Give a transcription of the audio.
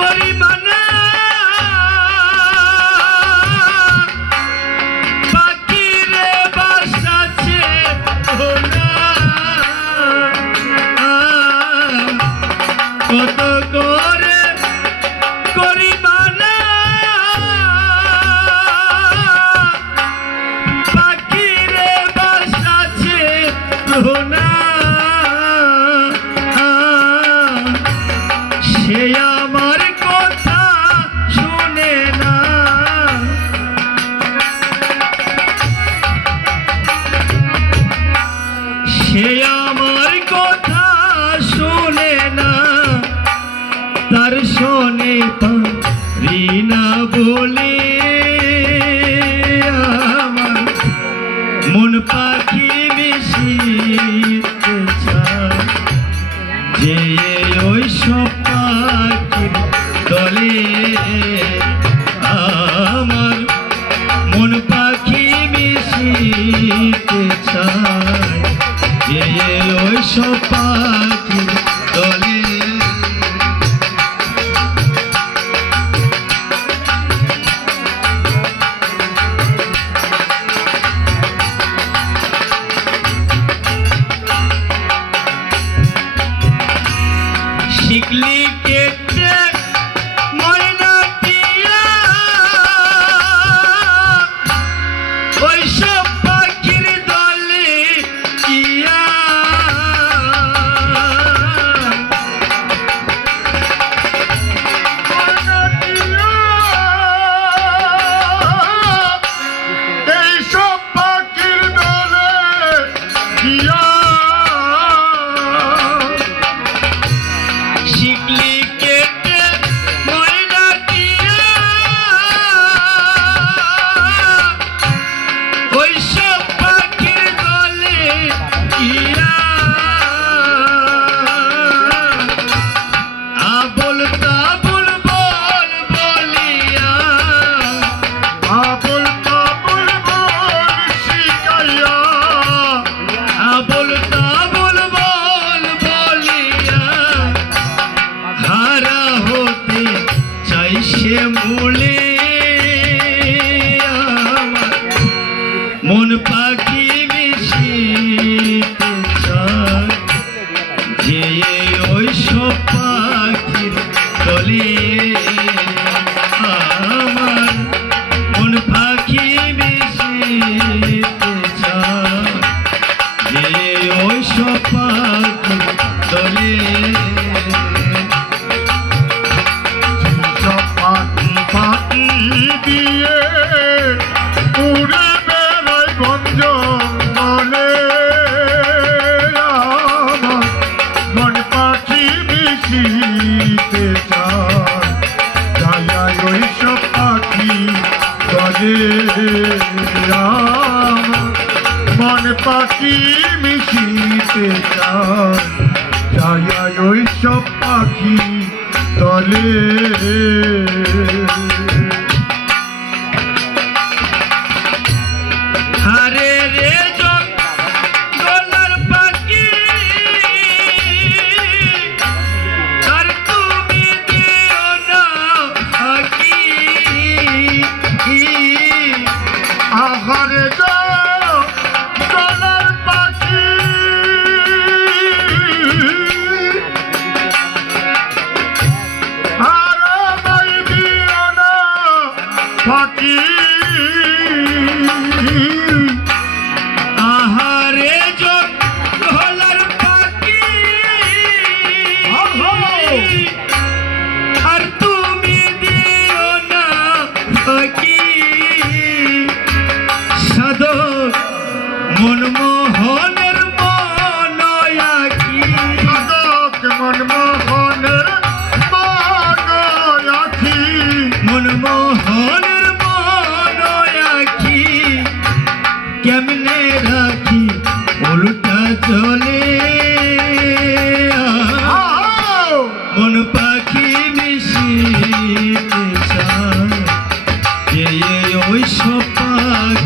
করি মানা পাখিরে বাসাছে ভোলা কত করে করি মানা পাখিরে বাসাছে ভোলা সে আমার কথা শুনে না সে আমার কথা শুনে না তার শোনে পারি না বলে আমার মন পাখি মিশিতে চায় যে ওই সব পাখির দলে আমার মন পাখি মিশিতে চায় যে ওই সব পাখির দলে শিখলি কেটে ময়না টিয়া ওই সব পাখির দলে কিয়া এই সব পাখির দলে কিয়া শিখলি কেটে ময়না টিয়া ওই সব পাখির দলে কিয়া আবল তাবল বল বলিয়া আবুল তাবুল বল শিখাইয়া আবল তাবল বল বলিয়া হারা হতে চাই সে মূলে আমার মন পাখি মিশিতে চায় যে ওই সব পাখির দলে আমার মন পাখি মিশিতে চায় যে ওই সব পাখির দলে সব পাখি পাখি দিয়ে উড়ে বেড়ায় গঞ্জ বলে আমার মন পাখি মিশিতে চায় যাই ওই সব পাখি বলে আমার মন পাখি মিশিতে চায় যাই ওই সব পাখি তলে হারে রে গলার পাখি আর তুমি দিও না পাখি আহারে গলার পাখি আর আমায় দিও না পাখি আহারে গলার পাখি আর তুমি দিও না পাখি সাধক মনমোহনের মনয়াকি সাধক মনমোহনের মনয়াকি মনমোহনের মনয়াকি কেমনে রাখি উল্টা চলে মন পাখি মিশিতে চায় ওই সব পাখি